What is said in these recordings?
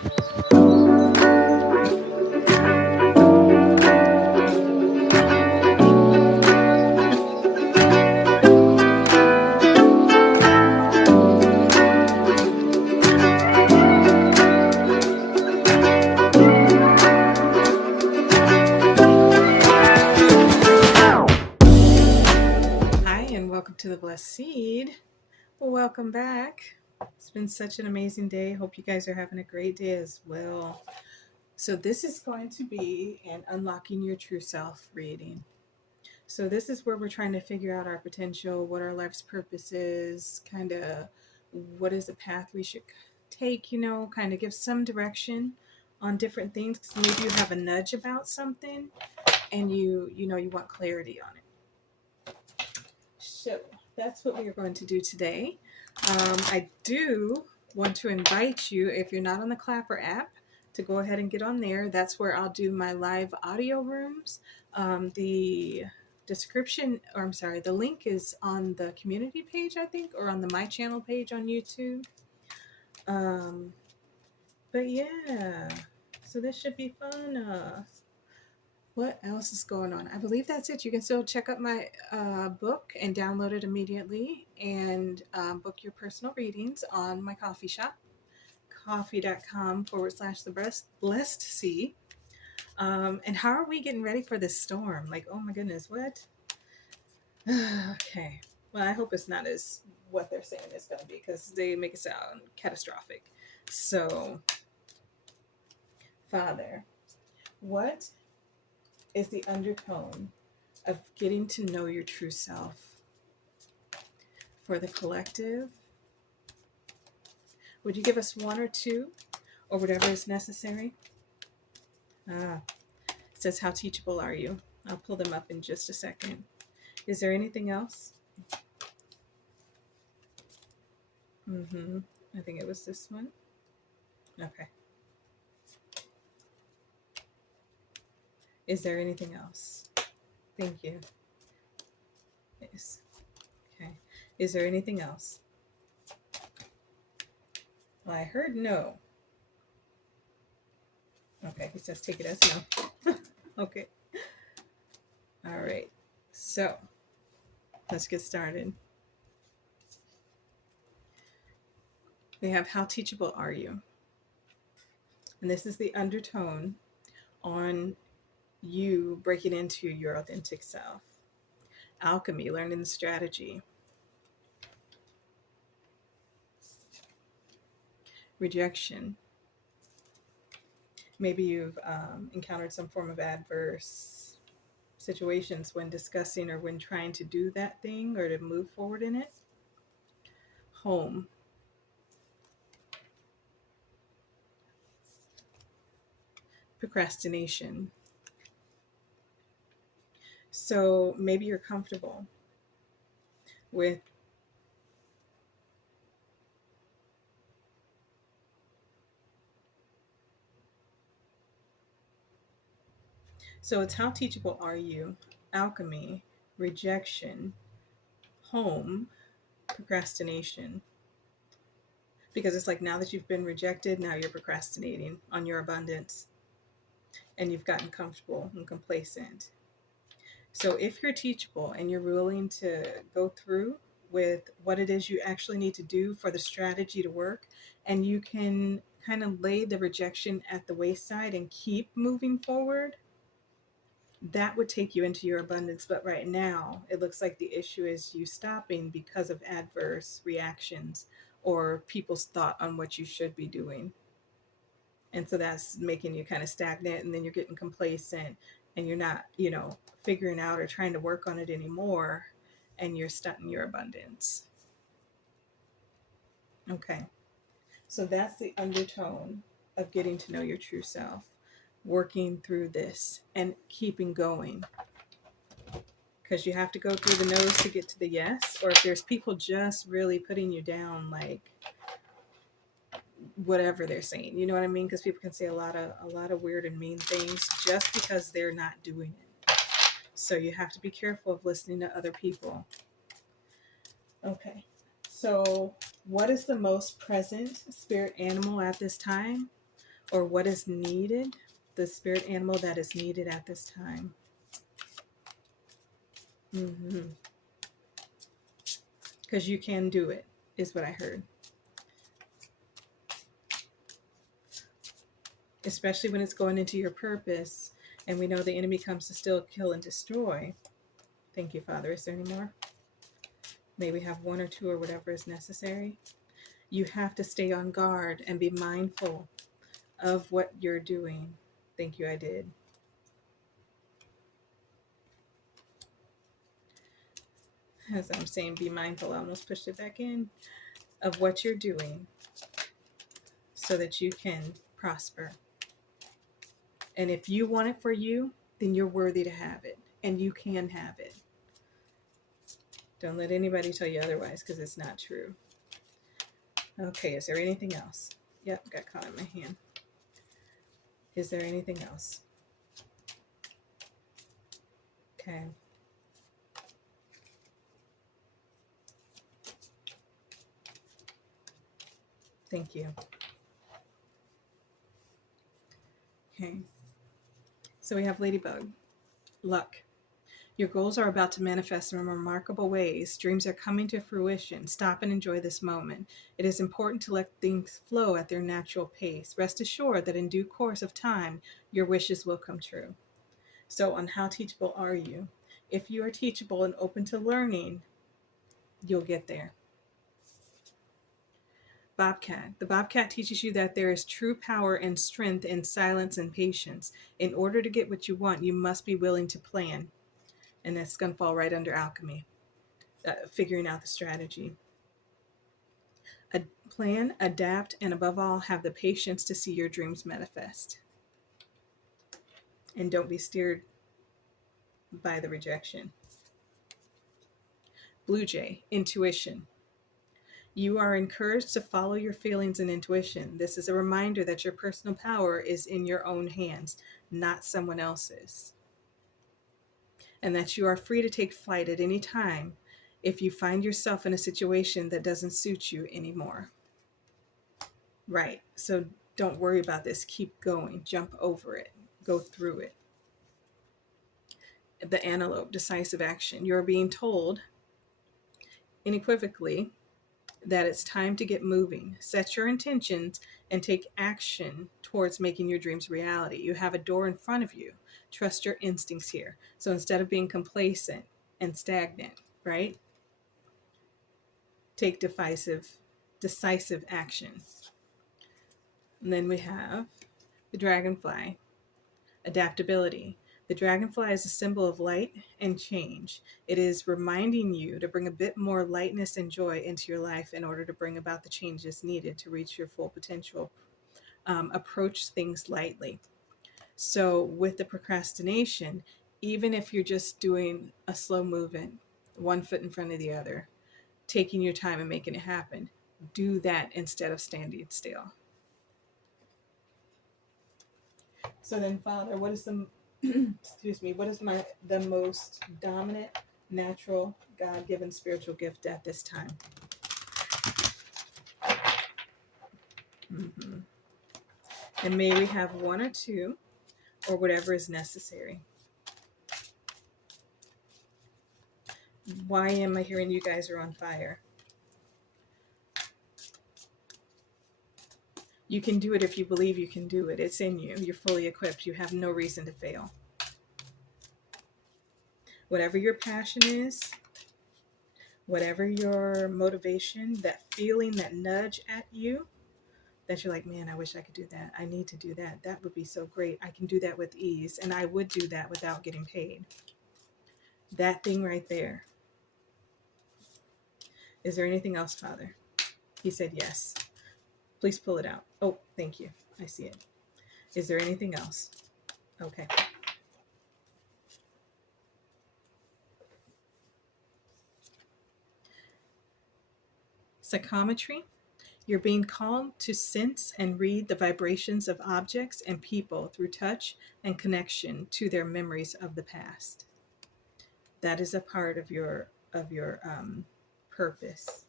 Hi, and welcome to the Blessed Seed. Well, welcome back. It's been such an amazing day. Hope you guys are having a great day as well. So, this is going to be an Unlocking Your True Self reading. So, this is where we're trying to figure out our potential, what our life's purpose is, kind of what is the path we should take, kind of give some direction on different things. 'Cause maybe you have a nudge about something and you want clarity on it. So that's what we are going to do today. I do want to invite you, if you're not on the Clapper app, to go ahead and get on there. That's where I'll do my live audio rooms. The description, or I'm sorry, the link is on the community page, I think, or on the My Channel page on YouTube. But yeah, so this should be fun. What else is going on? I believe that's it. You can still check out my book and download it immediately and book your personal readings on my coffee shop, coffee.com/the blessed sea. And how are we getting ready for this storm? Like, oh my goodness, what? Okay. Well, I hope it's not as what they're saying it's going to be because they make it sound catastrophic. So, Father, what is the undertone of getting to know your true self for the collective? Would you give us one or two or whatever is necessary? It says, how teachable are you? I'll pull them up in just a second. Is there anything else? I think it was this one. Okay. Is there anything else? Thank you. Yes. Okay. Is there anything else? Well, I heard no. Okay, he says take it as no. Okay. All right. So let's get started. We have, how teachable are you? And this is the undertone on you breaking into your authentic self. Alchemy, learning the strategy. Rejection. Maybe you've encountered some form of adverse situations when discussing or when trying to do that thing or to move forward in it. Home. Procrastination. So maybe you're comfortable with so it's, how teachable are you? Alchemy, rejection, home, procrastination. Because it's like, now that you've been rejected, now you're procrastinating on your abundance and you've gotten comfortable and complacent. So if you're teachable and you're willing to go through with what it is you actually need to do for the strategy to work, and you can kind of lay the rejection at the wayside and keep moving forward, that would take you into your abundance. But right now, it looks like the issue is you stopping because of adverse reactions or people's thought on what you should be doing. And so that's making you kind of stagnant, and then you're getting complacent and you're not, figuring out or trying to work on it anymore, and you're stunting your abundance. Okay. So that's the undertone of getting to know your true self, working through this and keeping going. Because you have to go through the no's to get to the yes, or if there's people just really putting you down, like whatever they're saying, you know what I mean? Because people can say a lot of weird and mean things just because they're not doing it. So you have to be careful of listening to other people. Okay. So what is the most present spirit animal at this time? or what is needed, the spirit animal that is needed at this time. Because you can do it, is what I heard. Especially when it's going into your purpose, and we know the enemy comes to steal, kill, and destroy. Thank you, Father. Is there any more? May we have one or two or whatever is necessary. You have to stay on guard and be mindful of what you're doing. Thank you, I did. As I'm saying, be mindful. I almost pushed it back in. Of what you're doing so that you can prosper. And if you want it for you, then you're worthy to have it. And you can have it. Don't let anybody tell you otherwise, because it's not true. Okay, is there anything else? Yep, got caught in my hand. Is there anything else? Okay. Thank you. Okay. So we have Ladybug. Luck. Your goals are about to manifest in remarkable ways. Dreams are coming to fruition. Stop and enjoy this moment. It is important to let things flow at their natural pace. Rest assured that in due course of time, your wishes will come true. So, on how teachable are you? If you are teachable and open to learning, you'll get there. Bobcat. The Bobcat teaches you that there is true power and strength in silence and patience. In order to get what you want, you must be willing to plan. And that's going to fall right under alchemy, figuring out the strategy. Plan, adapt, and above all, have the patience to see your dreams manifest. And don't be steered by the rejection. Blue Jay, intuition. You are encouraged to follow your feelings and intuition. This is a reminder that your personal power is in your own hands, not someone else's. And that you are free to take flight at any time if you find yourself in a situation that doesn't suit you anymore. Right. So don't worry about this. Keep going. Jump over it. Go through it. The antelope, decisive action. You're being told unequivocally that it's time to get moving. Set your intentions and take action towards making your dreams reality. You have a door in front of you. Trust your instincts here. So instead of being complacent and stagnant, right? Take decisive action. And then we have the dragonfly, adaptability. The dragonfly is a symbol of light and change. It is reminding you to bring a bit more lightness and joy into your life in order to bring about the changes needed to reach your full potential. Approach things lightly. So with the procrastination, even if you're just doing a slow movement, one foot in front of the other, taking your time and making it happen, do that instead of standing still. So then, Father, what is the excuse me, what is the most dominant, natural, God-given spiritual gift at this time? Mm-hmm. And may we have one or two, or whatever is necessary. Why am I hearing you guys are on fire? You can do it if you believe you can do it. It's in you. You're fully equipped. You have no reason to fail. Whatever your passion is, whatever your motivation, that feeling, that nudge at you, that you're like, man, I wish I could do that. I need to do that. That would be so great. I can do that with ease. And I would do that without getting paid. That thing right there. Is there anything else, Father? He said yes. Please pull it out. Oh, thank you. I see it. Is there anything else? Okay. Psychometry. You're being called to sense and read the vibrations of objects and people through touch and connection to their memories of the past. That is a part of your purpose.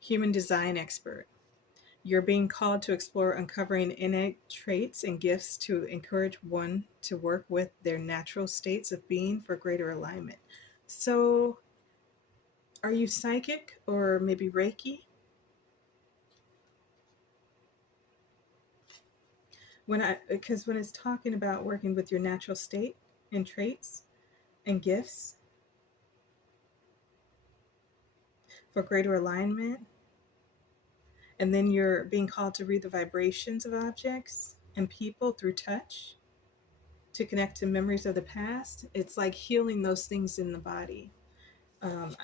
Human design expert. You're being called to explore uncovering innate traits and gifts to encourage one to work with their natural states of being for greater alignment. So, are you psychic or maybe Reiki? Because when it's talking about working with your natural state and traits and gifts for greater alignment, and then you're being called to read the vibrations of objects and people through touch to connect to memories of the past. It's like healing those things in the body.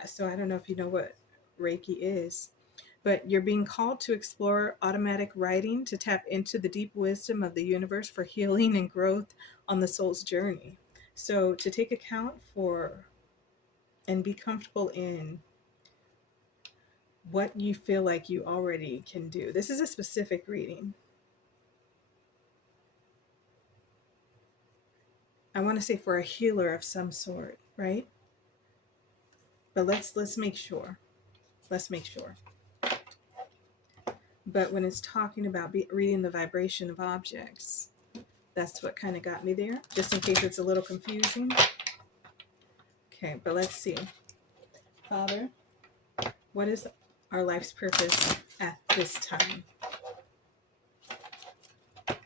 So I don't know if you know what Reiki is, but you're being called to explore automatic writing to tap into the deep wisdom of the universe for healing and growth on the soul's journey. So to take account for and be comfortable in what you feel like you already can do. This is a specific reading. I want to say for a healer of some sort, right? But let's make sure. Let's make sure. But when it's talking about reading the vibration of objects, that's what kind of got me there, just in case it's a little confusing. Okay, but let's see. Father, what is our life's purpose at this time?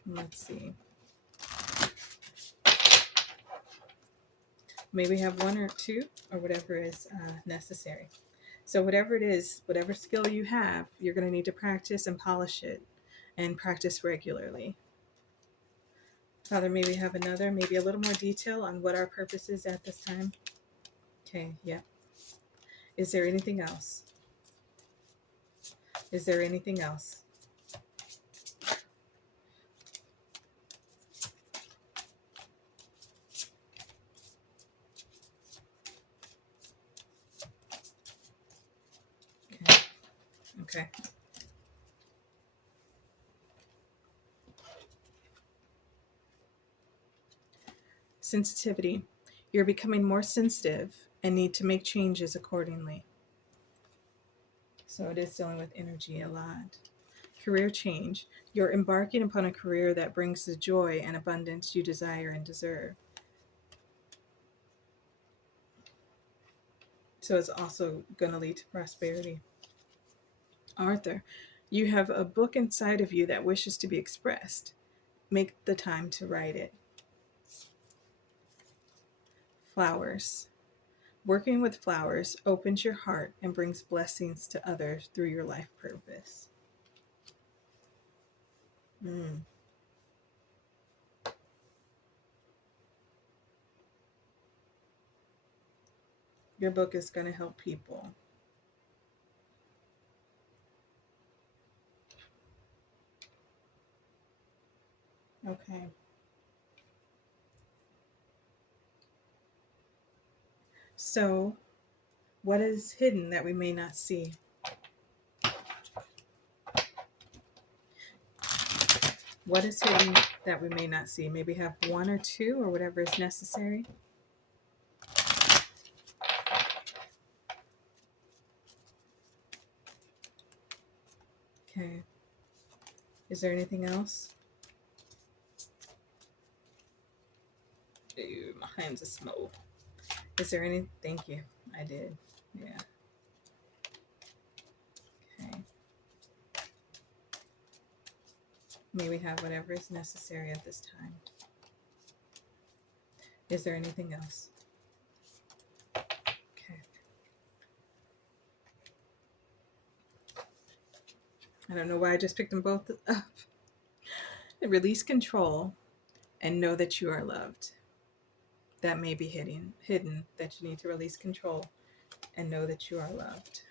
Let's see. Maybe have one or two or whatever is necessary. So whatever it is, whatever skill you have, you're going to need to practice and polish it and practice regularly. Father, maybe have another, maybe a little more detail on what our purpose is at this time. Okay, yeah. Is there anything else? Is there anything else? Okay. Okay. Sensitivity. You're becoming more sensitive and need to make changes accordingly. So it is dealing with energy a lot. Career change. You're embarking upon a career that brings the joy and abundance you desire and deserve. So it's also going to lead to prosperity. Arthur, you have a book inside of you that wishes to be expressed. Make the time to write it. Flowers. Working with flowers opens your heart and brings blessings to others through your life purpose. Mm. Your book is going to help people. Okay. So, what is hidden that we may not see? What is hidden that we may not see? Maybe have one or two or whatever is necessary. Okay. Is there anything else? Ew, my hands are small. Is there any? Thank you. I did. Yeah. Okay. May we have whatever is necessary at this time. Is there anything else? Okay. I don't know why I just picked them both up. Release control and know that you are loved. That may be hidden that you need to release control and know that you are loved.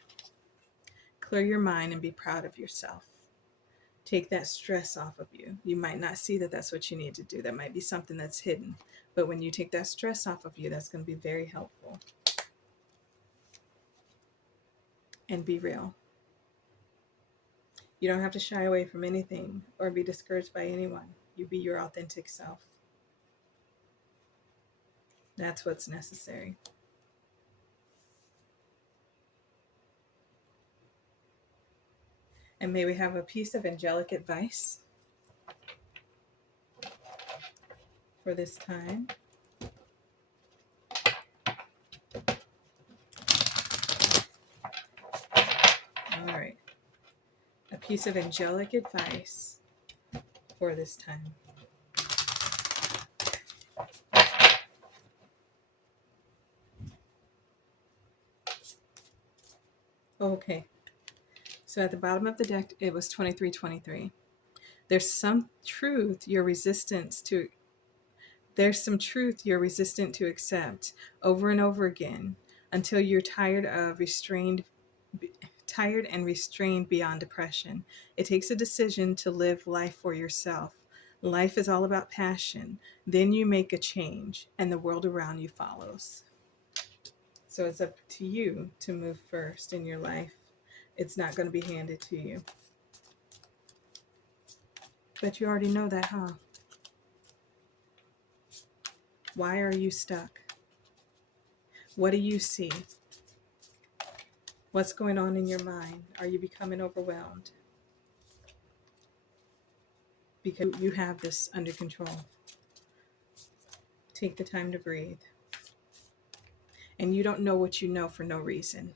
Clear your mind and be proud of yourself. Take that stress off of you. You might not see that that's what you need to do. That might be something that's hidden. But when you take that stress off of you, that's going to be very helpful. And be real. You don't have to shy away from anything or be discouraged by anyone. You be your authentic self. That's what's necessary. And may we have a piece of angelic advice for this time. All right. A piece of angelic advice for this time. Okay. So at the bottom of the deck, it was 2323. There's some truth you're resistant to. There's some truth you're resistant to accept over and over again until you're tired and restrained beyond depression. It takes a decision to live life for yourself. Life is all about passion. Then you make a change, and the world around you follows. So it's up to you to move first in your life. It's not going to be handed to you. But you already know that, huh? Why are you stuck? What do you see? What's going on in your mind? Are you becoming overwhelmed? Because you have this under control. Take the time to breathe. And you don't know what you know for no reason.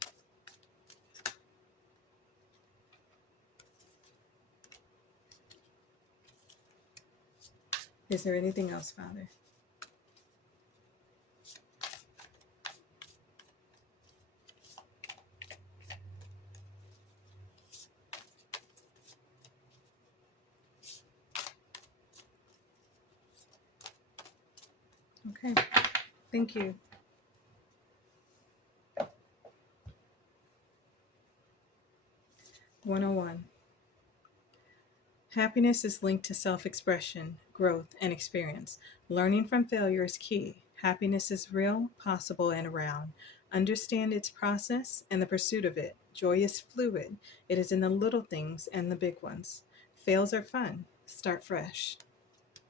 Is there anything else, Father? Okay. Thank you. One-on-one. Happiness is linked to self-expression, growth, and experience. Learning from failure is key. Happiness is real, possible, and around. Understand its process and the pursuit of it. Joy is fluid. It is in the little things and the big ones. Fails are fun. Start fresh.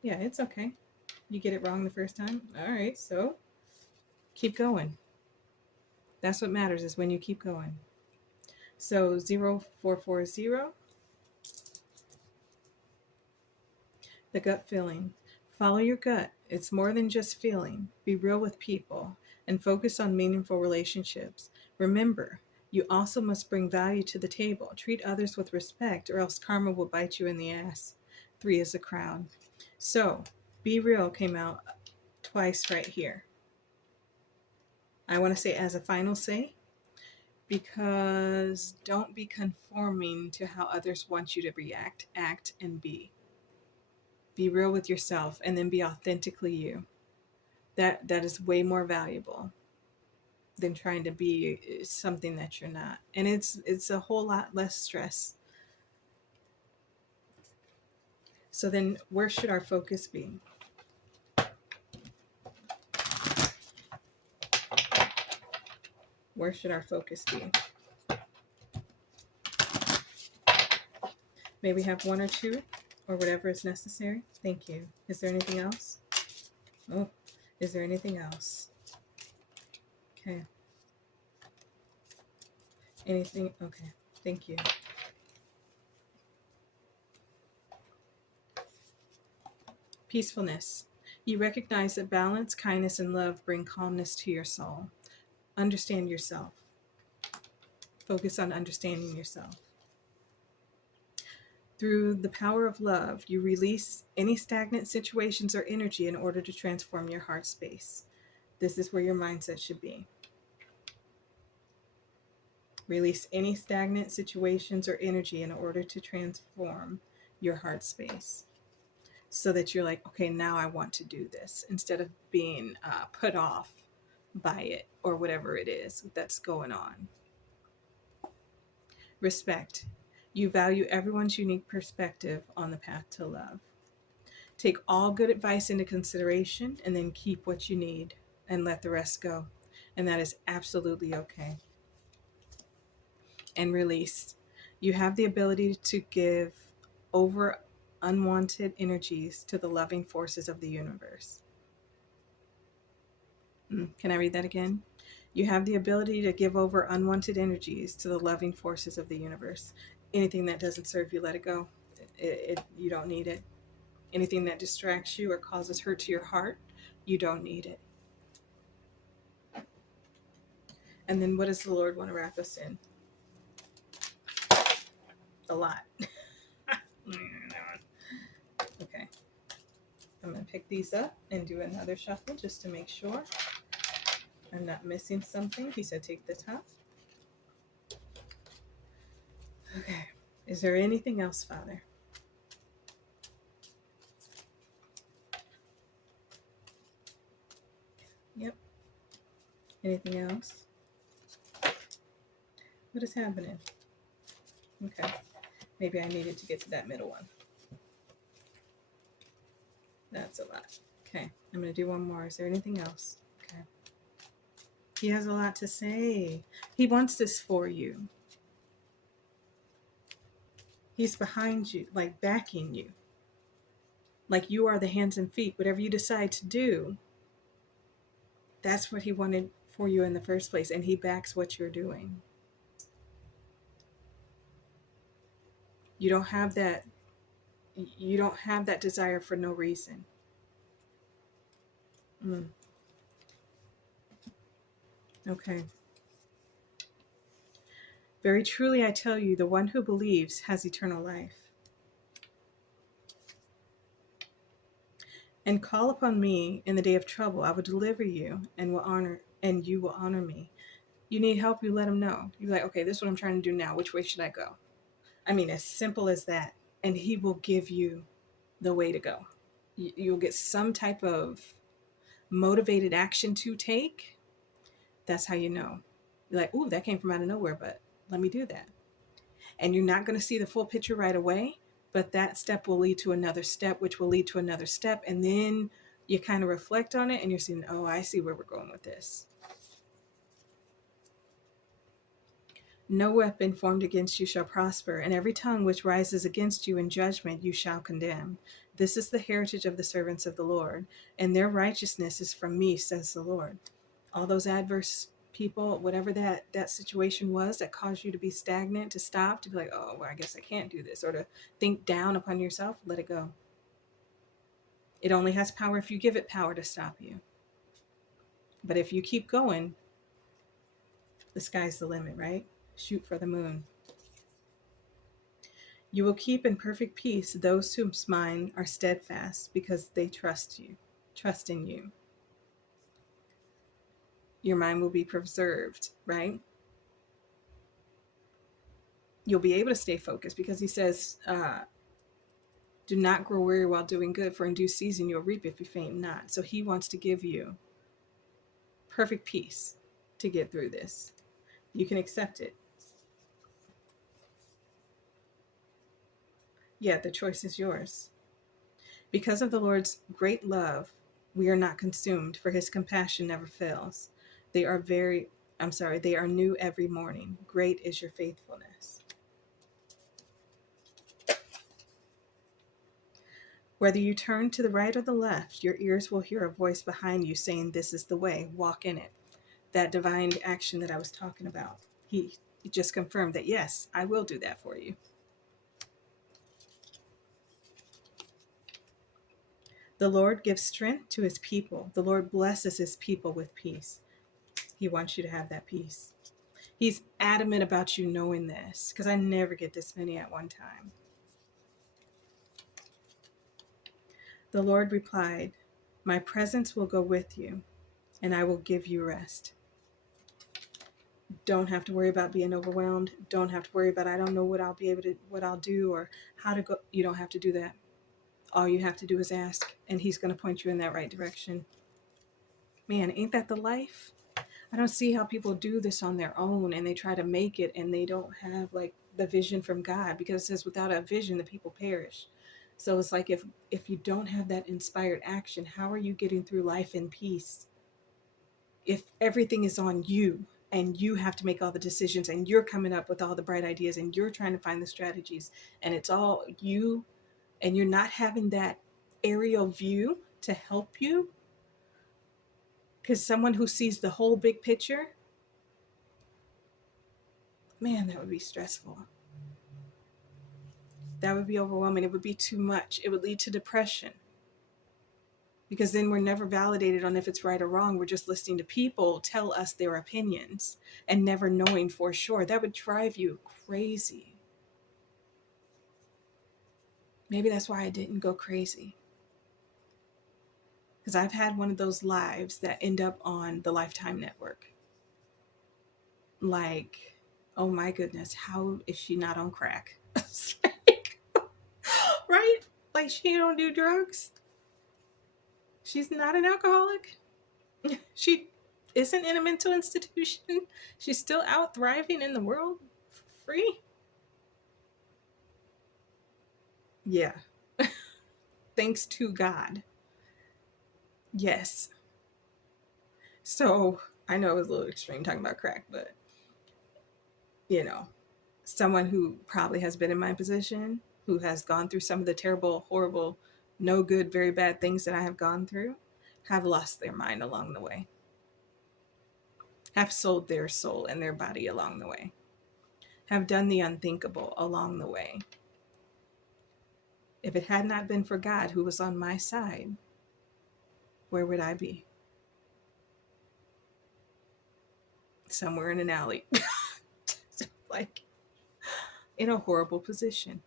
Yeah, it's okay. You get it wrong the first time. All right, so keep going. That's what matters, is when you keep going. So 0440, the gut feeling. Follow your gut. It's more than just feeling. Be real with people and focus on meaningful relationships. Remember, you also must bring value to the table. Treat others with respect, or else karma will bite you in the ass. 3 is a crowd. So, be real came out twice right here. I want to say as a final say, because don't be conforming to how others want you to react, act, and be. Be real with yourself and then be authentically you. That is way more valuable than trying to be something that you're not. And it's a whole lot less stress. So then where should our focus be? Where should our focus be? May we have one or two or whatever is necessary? Thank you. Is there anything else? Oh, is there anything else? Okay. Anything? Okay. Thank you. Peacefulness. You recognize that balance, kindness, and love bring calmness to your soul. Understand yourself. Focus on understanding yourself. Through the power of love, you release any stagnant situations or energy in order to transform your heart space. This is where your mindset should be. Release any stagnant situations or energy in order to transform your heart space. So that you're like, okay, now I want to do this, instead of being put off by it or whatever it is that's going on. Respect. You value everyone's unique perspective on the path to love. Take all good advice into consideration and then keep what you need and let the rest go. And that is absolutely okay. And release. You have the ability to give over unwanted energies to the loving forces of the universe. Can I read that again? You have the ability to give over unwanted energies to the loving forces of the universe. Anything that doesn't serve you, let it go. You don't need it. Anything that distracts you or causes hurt to your heart, you don't need it. And then what does the Lord want to wrap us in? A lot. Okay. I'm going to pick these up and do another shuffle just to make sure I'm not missing something. He said take the top. Okay. Is there anything else, Father? Yep. Anything else? What is happening? Okay. Maybe I needed to get to that middle one. That's a lot. Okay. I'm going to do one more. Is there anything else? Okay. He has a lot to say. He wants this for you. He's behind you, like backing you. Like you are the hands and feet. Whatever you decide to do, that's what he wanted for you in the first place. And he backs what you're doing. You don't have that. You don't have that desire for no reason. Okay. Very truly I tell you, the one who believes has eternal life. And call upon me in the day of trouble. I will deliver you and you will honor me. You need help, you let him know. You're like, okay, this is what I'm trying to do now. Which way should I go? I mean, as simple as that. And he will give you the way to go. You'll get some type of motivated action to take. That's how you know. You're like, ooh, that came from out of nowhere, but let me do that. And you're not going to see the full picture right away, but that step will lead to another step, which will lead to another step. And then you kind of reflect on it and you're seeing, oh, I see where we're going with this. No weapon formed against you shall prosper, and every tongue which rises against you in judgment you shall condemn. This is the heritage of the servants of the Lord, and their righteousness is from me, says the Lord. All those adverse people, whatever that situation was that caused you to be stagnant, to stop, to be like, oh, well, I guess I can't do this, or to think down upon yourself, let it go. It only has power if you give it power to stop you. But if you keep going, the sky's the limit, right? Shoot for the moon. You will keep in perfect peace those whose mind are steadfast because they trust in you. Your mind will be preserved, right? You'll be able to stay focused because he says, do not grow weary while doing good, for in due season you'll reap if you faint not. So he wants to give you perfect peace to get through this. You can accept it. Yeah, the choice is yours. Because of the Lord's great love, we are not consumed, for his compassion never fails. They are new every morning. Great is your faithfulness. Whether you turn to the right or the left, your ears will hear a voice behind you saying, this is the way, walk in it. That divine action that I was talking about. He just confirmed that, yes, I will do that for you. The Lord gives strength to his people. The Lord blesses his people with peace. He wants you to have that peace. He's adamant about you knowing this, because I never get this many at one time. The Lord replied, my presence will go with you, and I will give you rest. Don't have to worry about being overwhelmed. Don't have to worry about, I don't know what I'll do or how to go. You don't have to do that. All you have to do is ask, and he's going to point you in that right direction. Man, ain't that the life? I don't see how people do this on their own and they try to make it and they don't have like the vision from God, because it says without a vision, the people perish. So it's like if you don't have that inspired action, how are you getting through life in peace? If everything is on you and you have to make all the decisions and you're coming up with all the bright ideas and you're trying to find the strategies and it's all you and you're not having that aerial view to help you, because someone who sees the whole big picture, man, that would be stressful. That would be overwhelming. It would be too much. It would lead to depression because then we're never validated on if it's right or wrong. We're just listening to people tell us their opinions and never knowing for sure. That would drive you crazy. Maybe that's why I didn't go crazy. Because I've had one of those lives that end up on the Lifetime Network. Like, oh my goodness, how is she not on crack? Right? Like, she don't do drugs. She's not an alcoholic. She isn't in a mental institution. She's still out thriving in the world free. Yeah. Thanks to God. Yes. So I know it was a little extreme talking about crack, but you know, someone who probably has been in my position, who has gone through some of the terrible, horrible, no good, very bad things that I have gone through, have lost their mind along the way, have sold their soul and their body along the way, have done the unthinkable along the way. If it had not been for God who was on my side, where would I be? Somewhere in an alley. Like, in a horrible position.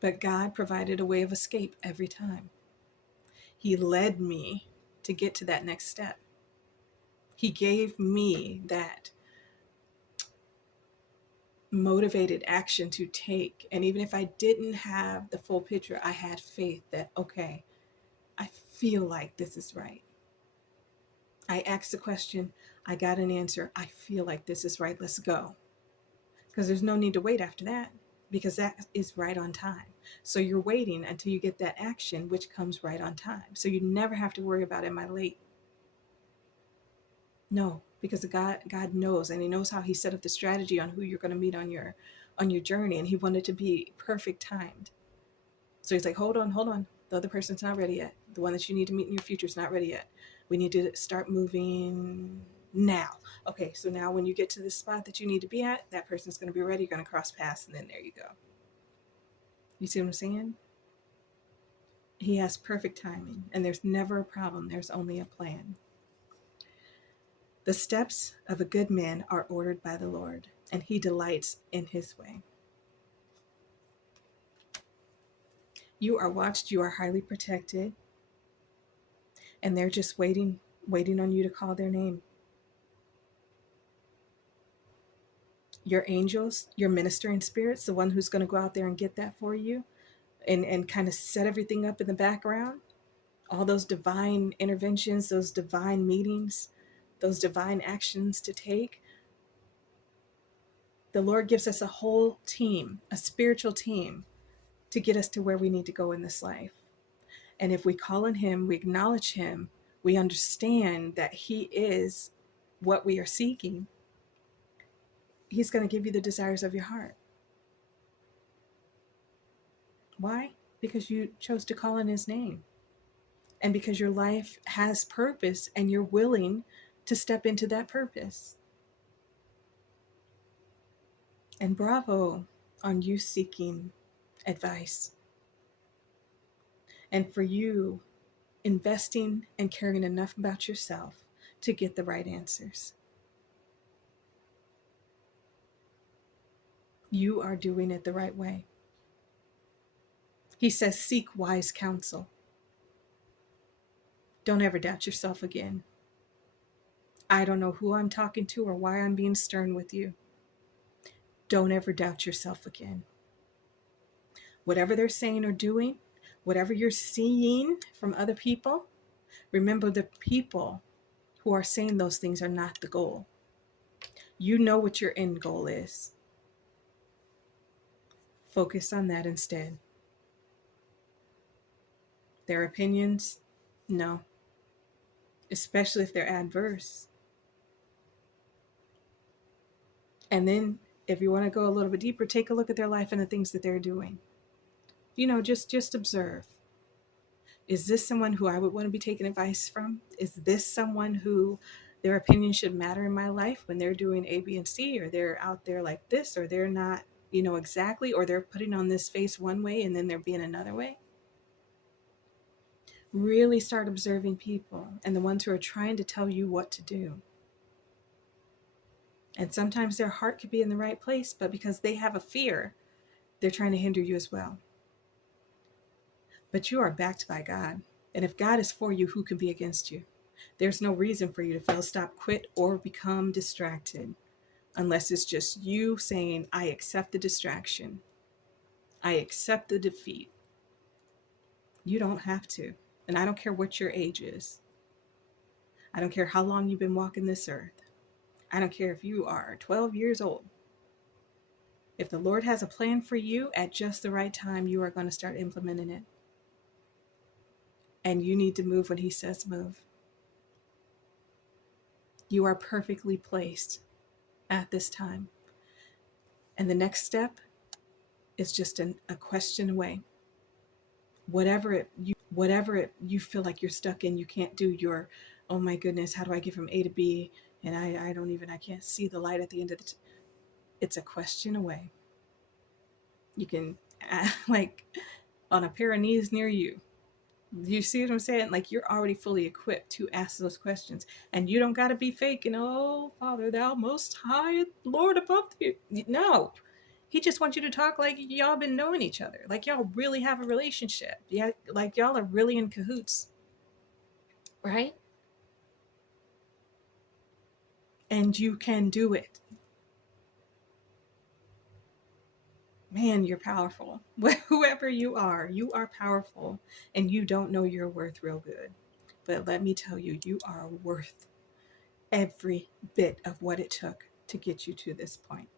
But God provided a way of escape every time. He led me to get to that next step. He gave me that motivated action to take. And even if I didn't have the full picture, I had faith that, okay, I feel like this is right. I asked the question, I got an answer. I feel like this is right. Let's go. Because there's no need to wait after that, because that is right on time. So you're waiting until you get that action, which comes right on time. So you never have to worry about, am I late? No, because God knows, and He knows how He set up the strategy on who you're going to meet on your journey, and He wanted to be perfect timed. So He's like, hold on, the other person's not ready yet. The one that you need to meet in your future is not ready yet. We need to start moving now. Okay, so now when you get to the spot that you need to be at, that person's going to be ready. You're going to cross paths, and then there you go. You see what I'm saying? He has perfect timing, and there's never a problem. There's only a plan. The steps of a good man are ordered by the Lord, and He delights in His way. You are watched, you are highly protected, and they're just waiting on you to call their name. Your angels, your ministering spirits, the one who's going to go out there and get that for you and kind of set everything up in the background, all those divine interventions, those divine meetings, those divine actions to take. The Lord gives us a whole team, a spiritual team, to get us to where we need to go in this life. And if we call on Him, we acknowledge Him, we understand that He is what we are seeking, He's going to give you the desires of your heart. Why? Because you chose to call on His name. And because your life has purpose and you're willing to step into that purpose. And bravo on you seeking advice. And for you investing and caring enough about yourself to get the right answers. You are doing it the right way. He says, seek wise counsel. Don't ever doubt yourself again. I don't know who I'm talking to or why I'm being stern with you. Don't ever doubt yourself again. Whatever they're saying or doing, whatever you're seeing from other people, remember the people who are saying those things are not the goal. You know what your end goal is. Focus on that instead. Their opinions, no. Especially if they're adverse. And then if you want to go a little bit deeper, take a look at their life and the things that they're doing. Just observe. Is this someone who I would want to be taking advice from? Is this someone who their opinion should matter in my life when they're doing A, B, and C, or they're out there like this, or they're not, you know exactly, or they're putting on this face one way and then they're being another way. Really start observing people and the ones who are trying to tell you what to do. And sometimes their heart could be in the right place, but because they have a fear, they're trying to hinder you as well. But you are backed by God. And if God is for you, who can be against you? There's no reason for you to fail, stop, quit, or become distracted unless it's just you saying, I accept the distraction. I accept the defeat. You don't have to. And I don't care what your age is. I don't care how long you've been walking this earth. I don't care if you are 12 years old. If the Lord has a plan for you at just the right time, you are going to start implementing it. And you need to move when He says move. You are perfectly placed at this time. And the next step is just a question away. Whatever you feel like you're stuck in, you can't do your, oh my goodness, how do I get from A to B? And I can't see the light at the end of it's a question away. You can, like, on a pair of knees near you. You see what I'm saying? Like, you're already fully equipped to ask those questions. And you don't got to be fake and, oh, Father, thou most high, Lord above you. No. He just wants you to talk like y'all been knowing each other. Like y'all really have a relationship. Yeah, like y'all are really in cahoots. Right? And you can do it. Man, you're powerful. Whoever you are powerful. And you don't know your worth real good. But let me tell you, you are worth every bit of what it took to get you to this point.